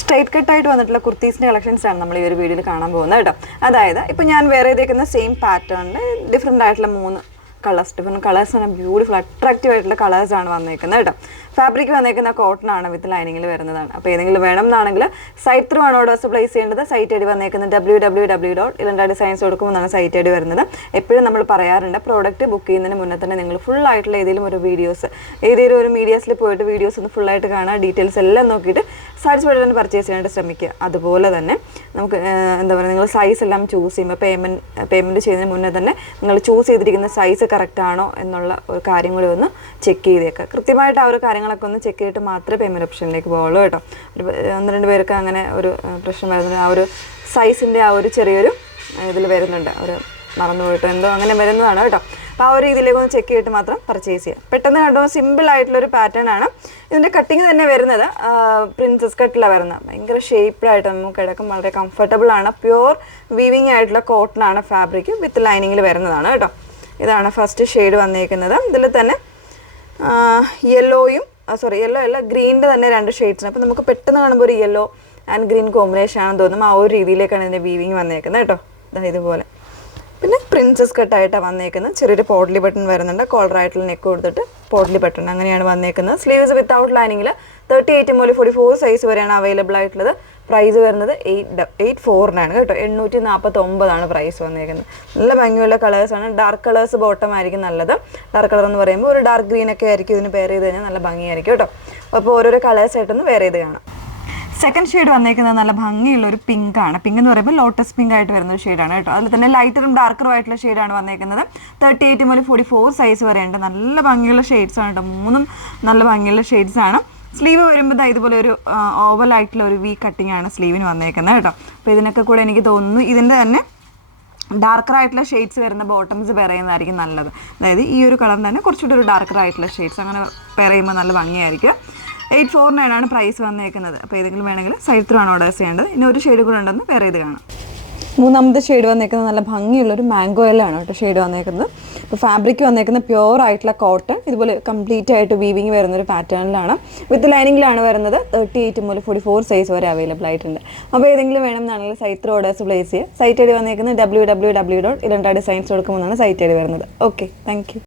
Straight കട്ടായിട്ട് വന്നിട്ടുള്ള കുർത്തീസിൻ്റെ കളക്ഷൻസാണ് നമ്മൾ ഈ ഒരു വീഡിയോയിൽ കാണാൻ പോകുന്നത് കേട്ടോ. അതായത് ഇപ്പോൾ ഞാൻ വേറെ ഇതേക്കുന്ന സെയിം പാറ്റേണിൽ ഡിഫറെൻ്റ് ആയിട്ടുള്ള 3 കളേഴ്സ്, ഡിഫറെൻറ്റ് കളേഴ്സാണ്, ബ്യൂട്ടിഫുൾ അട്രാക്റ്റീവ് ആയിട്ടുള്ള കളേഴ്സാണ് വന്നേക്കുന്നത് കേട്ടോ. ഫാബ്രിക് വന്നേക്കുന്ന കോട്ടൺ ആണ്, വിത്ത് ലൈനിങ്ങിൽ വരുന്നതാണ്. അപ്പോൾ ഏതെങ്കിലും വേണം എന്നാണെങ്കിൽ സൈറ്റ് ത്രൂ ആണ് ഓർഡേഴ്സ് പ്ലേസ് ചെയ്യേണ്ടത്. സൈറ്റ് ഐ ഡി വന്നേക്കുന്നത് www.ilandadesigns എന്നാണ് സൈറ്റ് ഐ ഡി വരുന്നത്. എപ്പോഴും നമ്മൾ പറയാറുണ്ട്, പ്രോഡക്റ്റ് ബുക്ക് ചെയ്യുന്നതിന് മുന്നേ തന്നെ നിങ്ങൾ ഫുൾ ആയിട്ടുള്ള ഏതെങ്കിലും ഒരു വീഡിയോസ്, ഏതെങ്കിലും ഒരു മീഡിയാസിൽ പോയിട്ട് വീഡിയോസ് ഒന്ന് ഫുള്ളായിട്ട് കാണുക, ഡീറ്റെയിൽസ് എല്ലാം നോക്കിയിട്ട് സാറ്റിസ്ഫൈഡ് തന്നെ പർച്ചേസ് ചെയ്യാനായിട്ട് ശ്രമിക്കുക. അതുപോലെ തന്നെ നമുക്ക് എന്താ പറയുക, നിങ്ങൾ സൈസ് എല്ലാം ചൂസ് ചെയ്യുമ്പോൾ പേയ്മെൻറ്റ് ചെയ്യുന്നതിന് മുന്നേ തന്നെ നിങ്ങൾ ചൂസ് ചെയ്തിരിക്കുന്ന സൈസ് കറക്റ്റ് ആണോ എന്നുള്ള ഒരു കാര്യം കൂടി ഒന്ന് ചെക്ക് ചെയ്തേക്കുക. കൃത്യമായിട്ട് ആ ഒരു കാര്യങ്ങളൊക്കെ ഒന്ന് ചെക്ക് ചെയ്തിട്ട് മാത്രമേ പേയ്മെൻറ്റ് ഓപ്ഷനിലേക്ക് പോകുള്ളൂ കേട്ടോ. ഒരു 1-2 പേർക്ക് അങ്ങനെ ഒരു പ്രശ്നം വരുന്നുണ്ട്. ആ ഒരു സൈസിൻ്റെ ആ ഒരു ചെറിയൊരു ഇതിൽ വരുന്നുണ്ട്, ഒരു മറന്നു പോയിട്ടോ എന്തോ അങ്ങനെ വരുന്നതാണ് കേട്ടോ. അപ്പോൾ ആ ഒരു രീതിയിലേക്ക് ഒന്ന് ചെക്ക് ചെയ്തിട്ട് മാത്രം പർച്ചേസ് ചെയ്യുക. പെട്ടെന്ന് കണ്ടോ, സിമ്പിൾ ആയിട്ടുള്ളൊരു പാറ്റേൺ ആണ്. ഇതിൻ്റെ കട്ടിങ് തന്നെ വരുന്നത് പ്രിൻസസ് കട്ടിലാണ് വരുന്നത്. ഭയങ്കര ഷേപ്പ്ഡായിട്ട് നമുക്ക് കിടക്കും, വളരെ കംഫർട്ടബിൾ ആണ്. പ്യുവർ വീവിങ് ആയിട്ടുള്ള കോട്ടൺ ആണ് ഫാബ്രിക്, വിത്ത് ലൈനിങ്ങിൽ വരുന്നതാണ് കേട്ടോ. ഇതാണ് ഫസ്റ്റ് ഷെയ്ഡ് വന്നേക്കുന്നത്. ഇതിൽ തന്നെ യെല്ലോ അല്ല, ഗ്രീനിൻ്റെ തന്നെ 2 ഷെയ്ഡ്സ്. അപ്പോൾ നമുക്ക് പെട്ടെന്ന് കാണുമ്പോൾ ഒരു യെല്ലോ ആൻഡ് ഗ്രീൻ കോമ്പിനേഷൻ ആണെന്ന് തോന്നും. ആ ഒരു രീതിയിലേക്കാണ് ഇതിൻ്റെ വീവിങ് വന്നേക്കുന്നത് കേട്ടോ. ഇതുപോലെ പിന്നെ പ്രിൻസസ് കട്ടായിട്ടാണ് വന്നേക്കുന്നത്. ചെറിയൊരു പോട്ട്ലി ബട്ടൺ വരുന്നുണ്ട്, കോളറായിട്ടുള്ള നെക്ക് കൊടുത്തിട്ട് പോട്ട്ലി ബട്ടൺ അങ്ങനെയാണ് വന്നേക്കുന്നത്. സ്ലീവ്സ് വിത്തൗട്ട് ലൈനിങ്ങിൽ 38 മുതൽ 44 സൈസ് വരെയാണ് അവൈലബിൾ ആയിട്ടുള്ളത്. പ്രൈസ് വരുന്നത് 849 കേട്ടോ. 849 പ്രൈസ് വന്നേക്കുന്നത്. നല്ല ഭംഗിയുള്ള കളേഴ്സാണ്. ഡാർക്ക് കളേഴ്സ് ബോട്ടം ആയിരിക്കും നല്ലത്. ഡാർക്ക് കളർ എന്ന് പറയുമ്പോൾ ഒരു ഡാർക്ക് ഗ്രീൻ ഒക്കെ ആയിരിക്കും ഇതിന് പെയർ ചെയ്ത് കഴിഞ്ഞാൽ നല്ല ഭംഗിയായിരിക്കും കേട്ടോ. അപ്പോൾ ഓരോരോ കളേഴ്സ് ആയിട്ടൊന്ന് വെയർ ചെയ്ത് കാണാം. സെക്കൻഡ് ഷെയ്ഡ് വന്നേക്കുന്നത് നല്ല ഭംഗിയുള്ള ഒരു പിങ്ക് ആണ്. പിങ്ക് എന്ന് പറയുമ്പോൾ ലോട്ടസ് പിങ്ക് ആയിട്ട് വരുന്ന ഒരു ഷെയ്ഡാണ് കേട്ടോ. അതിൽ തന്നെ ലൈറ്ററും ഡാർക്കറും ആയിട്ടുള്ള ഷെയ്ഡാണ് വന്നേക്കുന്നത്. 38 മുതൽ 44 സൈസ് വരെയുണ്ട്. നല്ല ഭംഗിയുള്ള ഷെയ്ഡ്സ് ആണ് കേട്ടോ. 3 നല്ല ഭംഗിയുള്ള ഷെയ്ഡ്സ് ആണ്. സ്ലീവ് വരുമ്പോൾ ഇതുപോലെ ഒരു ഓവൽ ആയിട്ടുള്ള ഒരു വി കട്ടിങ് ആണ് സ്ലീവിന് വന്നേക്കുന്നത് കേട്ടോ. അപ്പോൾ ഇതിനൊക്കെ കൂടെ എനിക്ക് തോന്നുന്നു ഇതിൻ്റെ തന്നെ ഡാർക്കർ ആയിട്ടുള്ള ഷെയ്ഡ്സ് വരുന്ന ബോട്ടംസ് പെയർ ചെയ്യുന്നതായിരിക്കും നല്ലത്. അതായത് ഈ ഒരു കളറിന് തന്നെ കുറച്ചുകൂടി ഒരു ഡാർക്കർ ആയിട്ടുള്ള ഷെയ്ഡ്സ് അങ്ങനെ പെയർ ചെയ്യുമ്പോൾ നല്ല ഭംഗിയായിരിക്കും. 849 പ്രൈസ് വന്നേക്കുന്നത്. അപ്പോൾ ഏതെങ്കിലും വേണമെങ്കിൽ സൈറ്റ് ത്രൂ ആണ് ഓർഡേഴ്സ് ചെയ്യേണ്ടത്. ഇനി ഒരു ഷെയ്ഡ് കൂടെ ഉണ്ടെന്ന് പെയർ ചെയ്ത് കാണാം. 3ാമത്തെ ഷെയ്ഡ് വന്നേക്കുന്നത് നല്ല ഭംഗിയുള്ളൊരു മാംഗോ യെല്ലാണ് കേട്ടോ ഷെയ്ഡ് വന്നേക്കുന്നത്. അപ്പോൾ ഫാബ്രിക് വന്നേക്കുന്നത് പ്യുവർ ആയിട്ടുള്ള കോട്ടൺ, ഇതുപോലെ കംപ്ലീറ്റ് ആയിട്ട് വീവിങ് വരുന്നൊരു പാറ്റേണിലാണ്, വിത്ത് ലൈനിങ്ങിലാണ് വരുന്നത്. 38 മുതൽ 44 സൈസ് വരെ അവൈലബിൾ ആയിട്ടുണ്ട്. അപ്പോൾ ഏതെങ്കിലും വേണമെന്നാണെങ്കിൽ സൈറ്റ് ത്രൂ ഓർഡേഴ്സ് പ്ലേസ് ചെയ്യുക. സൈറ്റ് ഐ ഡി വന്നേക്കുന്നത് www.ilandadesigns.com എന്നാണ് സൈറ്റ് ഐ ഡി വരുന്നത്. Okay, thank you.